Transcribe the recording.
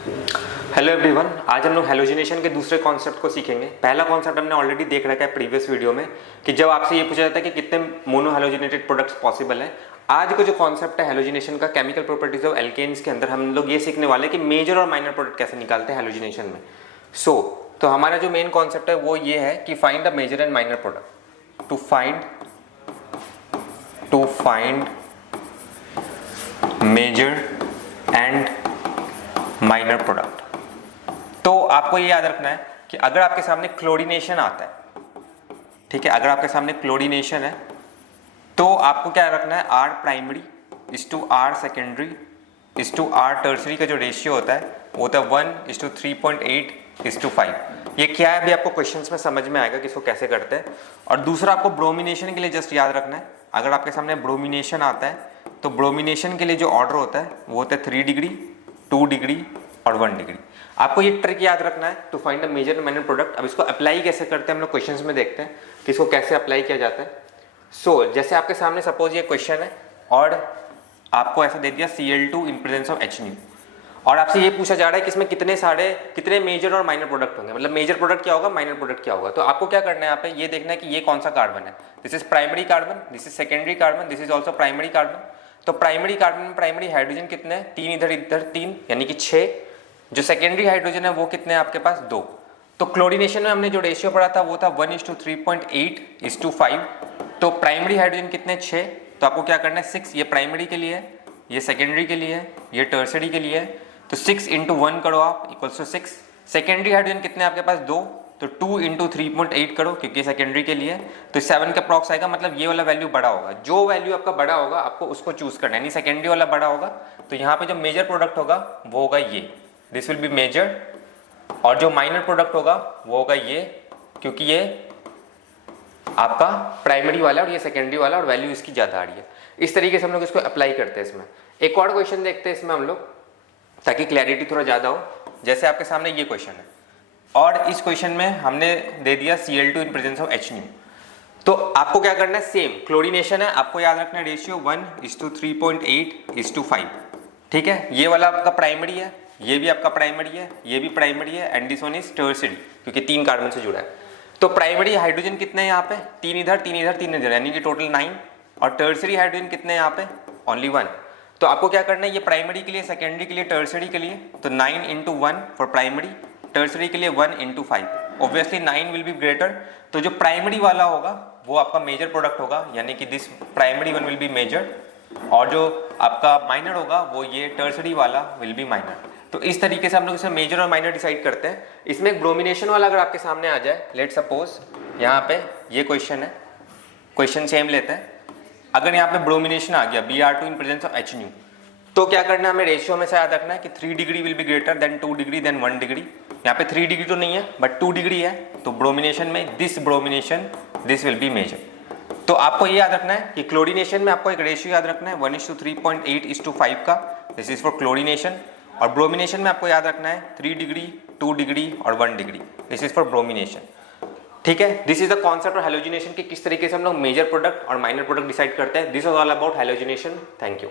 Hello everyone, आज हम लोग हेलोजिनेशन के दूसरे कॉन्सेप्ट को सीखेंगे। पहला कॉन्सेप्ट हमने ऑलरेडी देख रखा है प्रीवियस वीडियो में कि जब आपसे ये पूछा जाता है कि कितने मोनो हेलोजिनेटेड प्रोडक्ट्स पॉसिबल है। आज का जो कॉन्सेप्ट है हेलोजिनेशन का, केमिकल प्रॉपर्टीज ऑफ एल्केन्स के अंदर हम लोग ये सीखने वाले हैं कि मेजर और माइनर प्रोडक्ट कैसे निकालते हैं हेलोजिनेशन में। तो हमारा जो मेन कॉन्सेप्ट है वो ये है कि find the major and minor product. To find major and minor product. तो आपको ये याद रखना है कि अगर आपके सामने क्लोरीनेशन आता है, ठीक है, अगर आपके सामने क्लोरीनेशन है तो आपको क्या रखना है, R primary is to R secondary is to R tertiary का जो रेशियो होता है वो होता है 1:3.8:5। ये क्या है अभी आपको क्वेश्चंस में समझ में आएगा कि इसको कैसे करते हैं। और दूसरा आपको ब्रोमिनेशन के लिए जस्ट याद रखना है, अगर आपके सामने ब्रोमिनेशन आता है तो ब्रोमिनेशन के लिए जो ऑर्डर होता है वो होता है 3 डिग्री, 2 डिग्री और 1 डिग्री। आपको ये ट्रिक याद रखना है to find the major and minor product. अब इसको अप्लाई कैसे करते हैं हम लोग क्वेश्चंस में देखते हैं कि इसको कैसे अप्लाई किया जाता है। जैसे आपके सामने सपोज ये क्वेश्चन है और आपको ऐसा दे दिया Cl2 in presence of HNu और आपसे ये पूछा जा रहा है कि इसमें कितने मेजर और माइनर प्रोडक्ट होंगे, मतलब मेजर प्रोडक्ट क्या होगा, माइनर प्रोडक्ट क्या होगा। तो आपको क्या करना है, यहाँ पे ये देखना है कि ये कौन सा कार्बन है। This is primary carbon, this is secondary carbon, this is also primary carbon. तो प्राइमरी कार्बन में प्राइमरी हाइड्रोजन कितने हैं, 3 इधर इधर 3 यानी कि 6। जो सेकेंडरी हाइड्रोजन है वो कितने हैं आपके पास, 2। तो क्लोरीनेशन में हमने जो रेशियो पढ़ा था वो था 1:3.8:5। तो प्राइमरी हाइड्रोजन कितने, 6। तो आपको क्या करना है, 6 ये प्राइमरी के लिए है, ये सेकेंडरी के लिए है, ये टर्सरी के लिए है। तो 6 × 1 करो आप इक्वल्स टू 6। सेकेंडरी हाइड्रोजन कितने आपके पास, 2। तो 2 × 3.8 करो क्योंकि सेकेंडरी के लिए है, तो 7 का अप्रॉक्स आएगा। मतलब ये वाला वैल्यू बड़ा होगा, जो वैल्यू आपका बड़ा होगा आपको उसको चूज करना है, यानी सेकेंडरी वाला बड़ा होगा तो यहाँ पे जो मेजर प्रोडक्ट होगा वो होगा ये, दिस विल बी मेजर। और जो माइनर प्रोडक्ट होगा वो होगा ये, क्योंकि ये आपका प्राइमरी वाला और ये सेकेंडरी वाला और वैल्यू इसकी ज्यादा आ रही है। इस तरीके से हम लोग इसको अप्लाई करते हैं। इसमें एक और क्वेश्चन देखते हैं इसमें हम लोग, ताकि क्लैरिटी थोड़ा ज्यादा हो। जैसे आपके सामने ये क्वेश्चन है और इस क्वेश्चन में हमने दे दिया Cl2 in presence of HNu। तो आपको क्या करना है, सेम क्लोरीनेशन है, आपको याद रखना है रेशियो 1:3.8:5। ठीक है, ये वाला आपका प्राइमरी है, ये भी आपका प्राइमरी है, ये भी प्राइमरी है, and this one is tertiary क्योंकि 3 कार्बन से जुड़ा है। तो प्राइमरी हाइड्रोजन कितने हैं यहाँ पे, 3 इधर 3 इधर 3 इधर, यानी कि टोटल 9। और टर्सरी हाइड्रोजन कितने हैं यहाँ पे, ओनली 1। तो आपको क्या करना है, ये प्राइमरी के लिए, सेकेंडरी के लिए, टर्सरी के लिए, तो 9 × 1 फॉर प्राइमरी, टर्सरी के लिए 1 × 5। ऑब्वियसली 9 विल बी ग्रेटर, तो जो प्राइमरी वाला होगा वो आपका मेजर प्रोडक्ट होगा, यानी कि this primary one will be major, और जो आपका माइनर होगा वो ये टर्सरी वाला विल बी माइनर। तो इस तरीके से हम लोग इसमें मेजर और माइनर डिसाइड करते हैं। इसमें एक ब्रोमिनेशन वाला अगर आपके सामने आ जाए, लेट सपोज यहाँ पे ये क्वेश्चन है, क्वेश्चन सेम लेते हैं। अगर यहाँ पे ब्रोमिनेशन आ गया Br2 in presence of HNu, तो क्या करना है, हमें रेशियो में से याद रखना है कि 3 degree will be greater than 2 degree than 1 degree. यहाँ पे 3 डिग्री तो नहीं है बट 2 डिग्री है, तो ब्रोमिनेशन में दिस विल बी मेजर। तो आपको ये याद रखना है कि क्लोरीनेशन में आपको एक रेशियो याद रखना है 1:3.8:5 का, दिस इज फॉर क्लोरीनेशन। और ब्रोमिनेशन में आपको याद रखना है 3 डिग्री, 2 डिग्री और 1 degree, this is for bromination. ठीक है, this is the concept of halogenation कि किस तरीके से हम लोग मेजर प्रोडक्ट और माइनर प्रोडक्ट डिसाइड करते हैं। This was all about halogenation. Thank you.